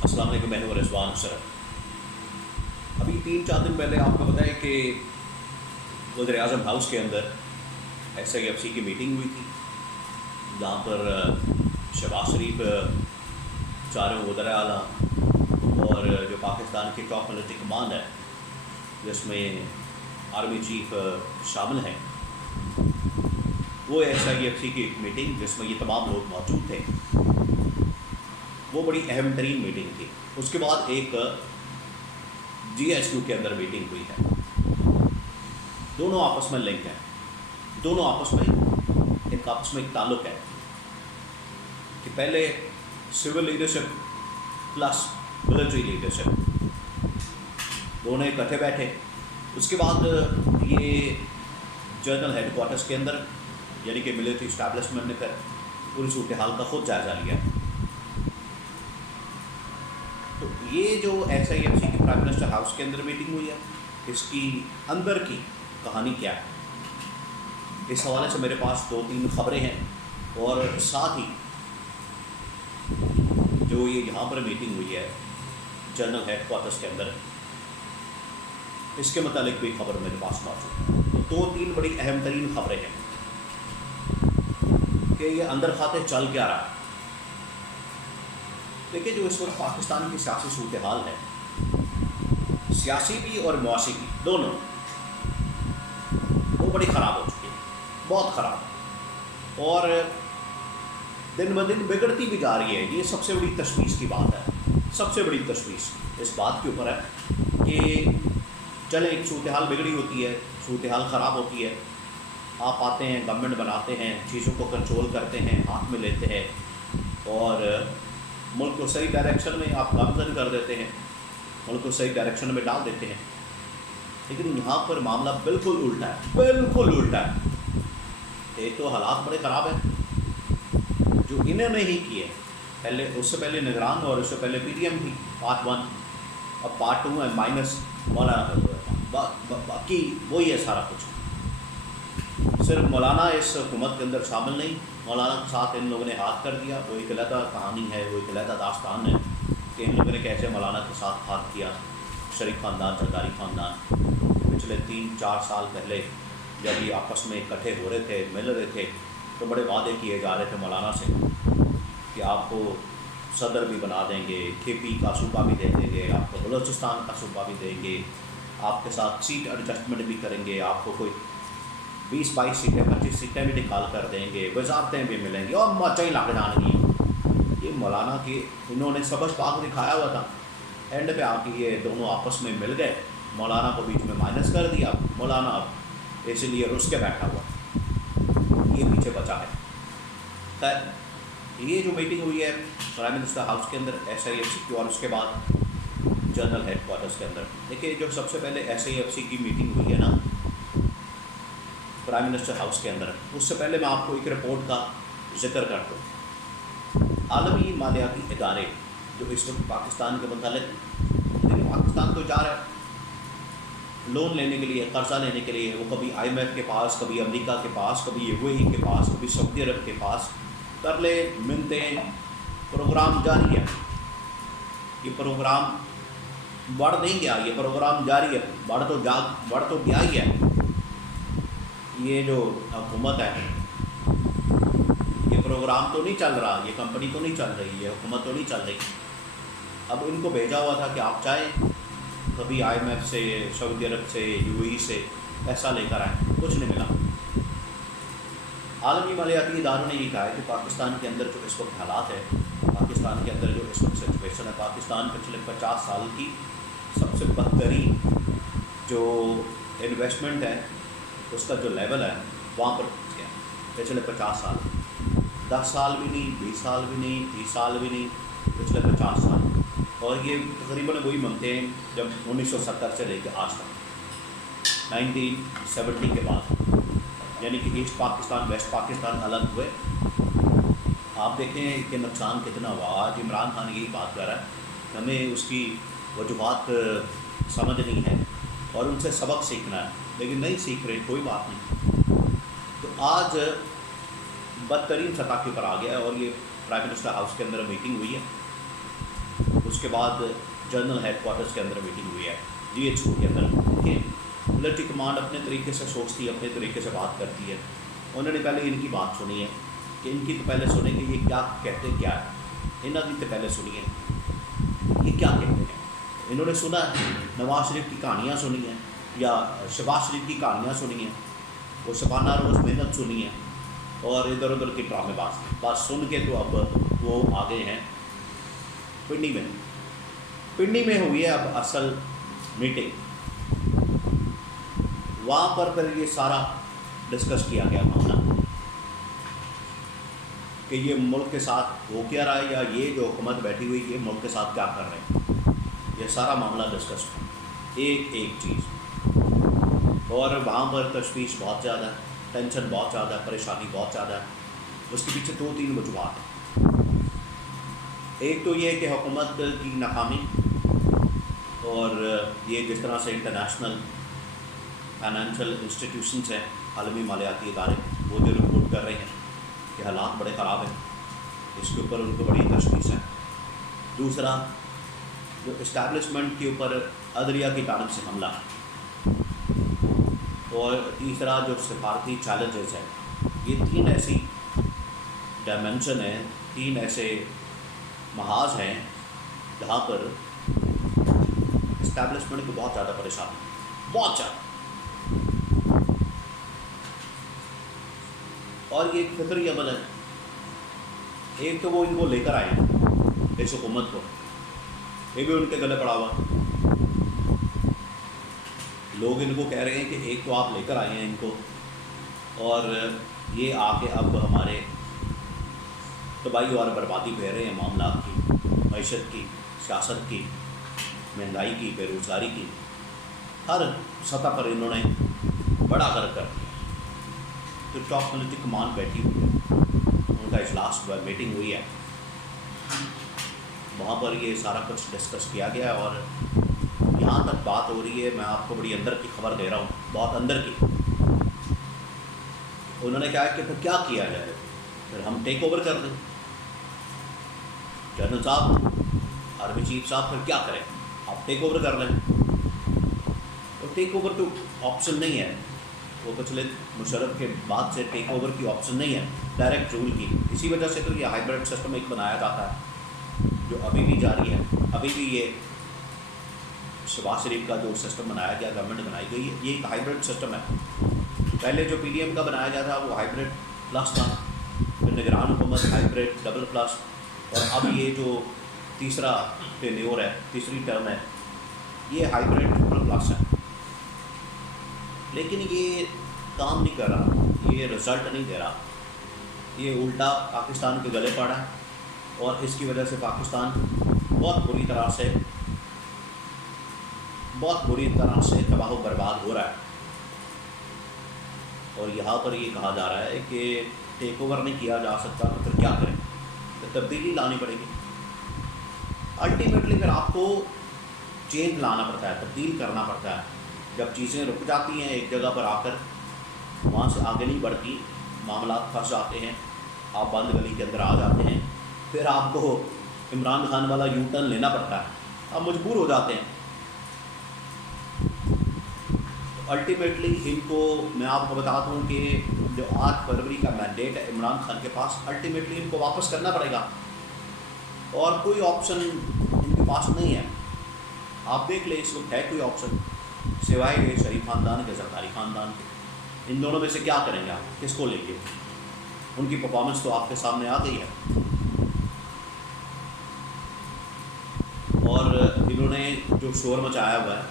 السلام علیکم، میں ہوں رضوان سر۔ ابھی 3-4 دن پہلے آپ کو بتائیں کہ وزیر اعظم ہاؤس کے اندر SIFC کی میٹنگ ہوئی تھی، جہاں پر شہباز شریف چاروں وزراء اعلیٰ اور جو پاکستان کی ٹاپ ملٹری کمانڈ ہے جس میں آرمی چیف شامل ہیں، وہ SIFC کی ایک میٹنگ جس میں یہ تمام لوگ موجود تھے، وہ بڑی اہم ترین میٹنگ تھی۔ اس کے بعد ایک GSU کے اندر میٹنگ ہوئی ہے۔ دونوں آپس میں لنک ہیں، دونوں آپس میں ایک تعلق ہے کہ پہلے civil leadership plus military leadership دونوں اکٹھے بیٹھے۔ اس کے بعد یہ جنرل ہیڈ کوارٹرز کے اندر یعنی کہ ملٹری اسٹیبلشمنٹ نے پھر پوری صورتحال کا خود جائزہ لیا۔ تو یہ جو SIFC کی پرائم منسٹر ہاؤس کے اندر میٹنگ ہوئی ہے، اس کی اندر کی کہانی کیا ہے، اس حوالے سے میرے پاس 2-3 خبریں ہیں، اور ساتھ ہی جو یہ یہاں پر میٹنگ ہوئی ہے جنرل ہیڈ کوارٹرز کے اندر، اس کے متعلق بھی خبر میرے پاس موجود ہے۔ تو 2-3 بڑی اہم ترین خبریں ہیں کہ یہ اندر خاتے چل کیا رہا ہے۔ دیکھیں، جو اس وقت پاکستان کی سیاسی صورتحال ہے، سیاسی بھی اور معاشی بھی دونوں، وہ بڑی خراب ہو چکی ہے، بہت خراب، اور دن بدن بگڑتی بھی جا رہی ہے۔ یہ سب سے بڑی تشویش کی بات ہے، سب سے بڑی تشویش اس بات کے اوپر ہے کہ چلیں ایک صورتحال بگڑی ہوتی ہے، صورتحال خراب ہوتی ہے، آپ آتے ہیں، گورنمنٹ بناتے ہیں، چیزوں کو کنٹرول کرتے ہیں، ہاتھ میں لیتے ہیں، اور ملک کو صحیح ڈائریکشن میں آپ گامزن کر دیتے ہیں، ملک کو صحیح ڈائریکشن میں ڈال دیتے ہیں۔ لیکن یہاں پر معاملہ بالکل الٹا ہے، بالکل الٹا ہے۔ ایک تو حالات بڑے خراب ہیں جو انہوں نے ہی کیے، پہلے اس سے پہلے نگران اور اس سے پہلے PDM تھی پارٹ 1، اب پارٹ 2 ہے مائنس مولانا، باقی وہی ہے سارا کچھ۔ صرف مولانا اس حکومت کے اندر شامل نہیں، مولانا کے ساتھ ان لوگوں نے ہاتھ کر دیا، وہ ایک علیحدہ کہانی ہے، وہ ایک علیحدہ داستان ہے کہ ان لوگوں نے کیسے مولانا کے ساتھ ہاتھ کیا۔ شریف خاندان، زرداری خاندان، پچھلے 3-4 سال پہلے جب یہ آپس میں اکٹھے ہو رہے تھے، مل رہے تھے، تو بڑے وعدے کیے جا رہے تھے مولانا سے کہ آپ کو صدر بھی بنا دیں گے، KP کا صوبہ بھی دے دیں گے، آپ کو بلوچستان کا صوبہ بھی دیں گے، آپ کے ساتھ سیٹ ایڈجسٹمنٹ بھی کریں گے، آپ کو کوئی 20-22 سیٹیں 25 سیٹیں بھی نکال کر دیں گے، وزارتیں بھی ملیں گی، اور مچیں لگ جان گی۔ یہ مولانا کے انہوں نے سبز پاک دکھایا ہوا تھا، اینڈ پہ آ کے یہ دونوں آپس میں مل گئے، مولانا کو بیچ میں مائنس کر دیا، مولانا اب اسی لیے رس کے بیٹھا ہوا، یہ پیچھے بچا ہے۔ خیر، یہ جو میٹنگ ہوئی ہے پرائم منسٹر ہاؤس کے اندر SIFC کی، اور اس کے بعد جنرل ہیڈ کوارٹرز کے اندر، دیکھیے جو سب سے پہلے SIFC کی میٹنگ ہوئی ہے نا پرائم منسٹر ہاؤس کے اندر، اس سے پہلے میں آپ کو ایک رپورٹ کا ذکر کرتا ہوں۔ عالمی مالیاتی ادارے جو اس وقت پاکستان کے متعلق، پاکستان تو جا رہا ہے لون لینے کے لیے، قرضہ لینے کے لیے، وہ کبھی IMF کے پاس، کبھی امریکہ کے پاس، کبھی UAE کے پاس، کبھی سعودی عرب کے پاس، ترلے منتیں، پروگرام جاری ہے۔ یہ پروگرام بڑھ نہیں گیا، یہ پروگرام جاری ہے، بڑھ تو گیا ہی ہے۔ یہ جو حکومت ہے، یہ پروگرام تو نہیں چل رہا، یہ کمپنی تو نہیں چل رہی، یہ حکومت تو نہیں چل رہی۔ اب ان کو بھیجا ہوا تھا کہ آپ چاہیں کبھی IMF سے، سعودی عرب سے، UAE سے پیسہ لے کر آئیں، کچھ نہیں ملا۔ عالمی مالیاتی اداروں نے یہ کہا ہے کہ پاکستان کے اندر جو اس وقت حالات ہے، پاکستان کے اندر جو اس وقت سچویشن ہے، پاکستان پچھلے 50 سال کی سب سے بدترین جو انویسٹمنٹ ہے، اس کا جو لیول ہے وہاں پر پہنچ گیا پچھلے 50 سال، 10 سال بھی نہیں، 20 سال بھی نہیں، 30 سال بھی نہیں، پچھلے 50 سال۔ اور یہ تقریباً وہی منگتے ہیں جب 1970 سے لے کے آج تک، 1970 کے بعد، یعنی کہ ایسٹ پاکستان ویسٹ پاکستان الگ ہوئے۔ آپ دیکھیں کہ نقصان کتنا ہوا۔ آج عمران خان یہی بات کر رہا ہے، ہمیں اس کی وجوہات سمجھنی ہے اور ان سے سبق سیکھنا ہے، لیکن نہیں سیکھ رہے، کوئی بات نہیں۔ تو آج بدترین سطح کے اوپر آ گیا ہے، اور یہ پرائم منسٹر ہاؤس کے اندر میٹنگ ہوئی ہے۔ اس کے بعد جنرل ہیڈ کوارٹرز کے اندر میٹنگ ہوئی ہے GHQ کے اندر. دیکھیں ملٹری کمانڈ اپنے طریقے سے سوچتی ہے, اپنے طریقے سے بات کرتی ہے. انہوں نے پہلے ان کی بات سنی ہے کہ ان کی تو پہلے سنیں کہ یہ کیا کہتے کیا ہے, انہوں کی تو پہلے سنی ہے یہ کیا کہتے ہیں. انہوں نے سنا ہے نواز شریف کی کہانیاں سنی ہیں یا شہباز شریف کی کہانیاں سنی ہیں, وہ شبانہ روز محنت سنی ہے اور ادھر ادھر کی ڈرامے بات سن کے تو اب وہ آگے ہیں پنڈی میں. پنڈی میں ہوئی ہے اب اصل میٹنگ. وہاں پر پھر یہ سارا ڈسکس کیا گیا معاملہ کہ یہ ملک کے ساتھ ہو کیا رہا ہے یا یہ جو حکومت بیٹھی ہوئی یہ ملک کے ساتھ کیا کر رہے ہیں. یہ سارا معاملہ ڈسکس ہوا ایک چیز. اور وہاں پر تشویش بہت زیادہ ہے, ٹینشن بہت زیادہ ہے, پریشانی بہت زیادہ ہے. اس کے پیچھے 2-3 وجوہات ہیں. ایک تو یہ کہ حکومت کی ناکامی اور یہ جس طرح سے انٹرنیشنل فائنینشیل انسٹیٹیوشنس ہیں, عالمی مالیاتی ادارے, وہ جو رپورٹ کر رہے ہیں کہ حالات بڑے خراب ہیں, اس کے اوپر ان کو بڑی تشویش ہے. دوسرا جو اسٹیبلشمنٹ کے اوپر عدلیہ کی جانب سے حملہ, اور تیسرا جو سفارتی چیلنجز ہیں. یہ 3 ایسی ڈائمنشن ہیں, 3 ایسے محاذ ہیں جہاں پر اسٹیبلشمنٹ کو بہت زیادہ پریشانی, بہت زیادہ. اور یہ ایک فطری عمل ہے. ایک تو وہ ان کو لے کر آئے ہیں اس حکومت کو, یہ بھی ان کے گلے پڑا ہوا. لوگ ان کو کہہ رہے ہیں کہ ایک تو آپ لے کر آئے ہیں ان کو, اور یہ آ کے اب ہمارے تباہی اور بربادی پہ رہے ہیں معاملات کی, معیشت کی, سیاست کی, مہنگائی کی, بے روزگاری کی, ہر سطح پر انہوں نے بڑا غرق کر دیا. تو ٹاپ ملٹری کمانڈ بیٹھی ہوئی ہے, ان کا اجلاس ہوا, میٹنگ ہوئی ہے, وہاں پر یہ سارا کچھ ڈسکس کیا گیا. اور یہاں تک بات ہو رہی ہے, میں آپ کو بڑی اندر کی خبر دے رہا ہوں, بہت اندر کی. انہوں نے کہا کہ پھر کیا کیا جائے, پھر ہم ٹیک اوور کر دیں. جنرل صاحب, آرمی چیف صاحب, پھر کیا کریں, آپ ٹیک اوور کر لیں. اور ٹیک اوور تو آپشن نہیں ہے, وہ پچھلے مشرف کے بعد سے ٹیک اوور کی آپشن نہیں ہے, ڈائریکٹ رول کی. اسی وجہ سے تو یہ ہائیبرڈ سسٹم ایک بنایا جاتا ہے جو ابھی بھی جاری ہے. ابھی بھی یہ شہباز شریف کا جو سسٹم بنایا گیا, گورنمنٹ بنائی گئی ہے, یہ ایک ہائیبرڈ سسٹم ہے. پہلے جو PDM کا بنایا گیا تھا وہ ہائیبرڈ پلس تھا, پھر نگران حکومت ہائیبرڈ ڈبل پلس, اور اب یہ جو تیسرا ٹینیور ہے, تیسری ٹرم ہے, یہ ہائیبرڈ ٹرپل پلس ہے. لیکن یہ کام نہیں کر رہا, یہ رزلٹ نہیں دے رہا. یہ الٹا پاکستان کے گلے پڑا ہے, اور اس کی وجہ سے پاکستان بہت بری طرح سے تباہ و برباد ہو رہا ہے. اور یہاں پر یہ کہا جا رہا ہے کہ ٹیک اوور نہیں کیا جا سکتا, تو پھر کیا کریں, تو تبدیلی لانی پڑے گی. الٹیمیٹلی پھر آپ کو چینج لانا پڑتا ہے, تبدیل کرنا پڑتا ہے. جب چیزیں رک جاتی ہیں ایک جگہ پر آ کر, وہاں سے آگے نہیں بڑھتی, معاملات پھنس جاتے ہیں, آپ بند گلی کے اندر آ جاتے ہیں, پھر آپ کو عمران خان والا یو ٹرن لینا پڑتا ہے, آپ مجبور ہو جاتے ہیں. الٹیمیٹلی ان کو میں آپ کو بتا دوں کہ جو 8 فروری کا مینڈیٹ ہے عمران خان کے پاس, الٹیمیٹلی ان کو واپس کرنا پڑے گا, اور کوئی آپشن ان کے پاس نہیں ہے. آپ دیکھ لیں اس وقت ہے کوئی آپشن سوائے یہ شریف خاندان کے, زرداری خاندان کے. ان دونوں میں سے کیا کریں گے آپ, کس کو لیں گے؟ ان کی پرفارمنس تو آپ کے سامنے آ گئی ہے. اور انہوں نے جو شور مچایا ہوا ہے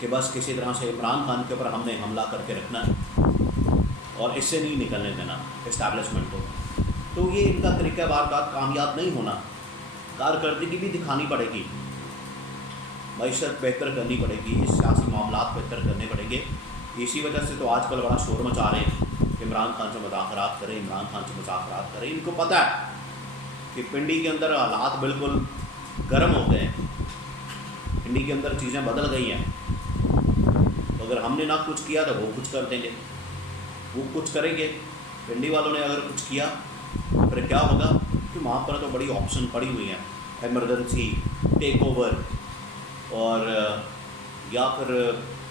کہ بس کسی طرح سے عمران خان کے اوپر ہم نے حملہ کر کے رکھنا ہے اور اس سے نہیں نکلنے دینا اسٹیبلشمنٹ کو, تو یہ ان کا طریقہ واردات کامیاب نہیں ہونا. کارکردگی بھی دکھانی پڑے گی, معیشت بہتر کرنی پڑے گی, سیاسی معاملات بہتر کرنے پڑیں گے. اسی وجہ سے تو آج کل بڑا شور مچا رہے ہیں کہ عمران خان سے مذاکرات کریں, عمران خان سے مذاکرات کریں. ان کو پتہ ہے کہ پنڈی کے اندر حالات بالکل گرم ہو گئے ہیں, پنڈی کے اندر چیزیں بدل گئی ہیں. تو اگر ہم نے نہ کچھ کیا تو وہ کچھ کر دیں گے, وہ کچھ کریں گے. پنڈی والوں نے اگر کچھ کیا تو پھر کیا ہوگا کہ وہاں پر تو بڑی آپشن پڑی ہوئی ہیں, ایمرجنسی ٹیک اوور، اور یا پھر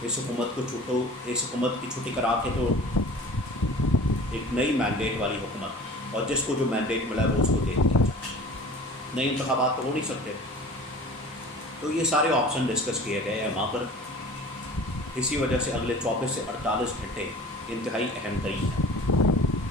اس حکومت کی چھٹی کرا کے تو ایک نئی مینڈیٹ والی حکومت، اور جس کو جو مینڈیٹ ملا ہے وہ اس کو دے دیا جائے۔ نئے انتخابات تو ہو نہیں سکتے، تو یہ سارے آپشن ڈسکس کیے گئے ہیں وہاں پر۔ اسی وجہ سے اگلے 24 سے 48 گھنٹے انتہائی اہم ترین ہیں۔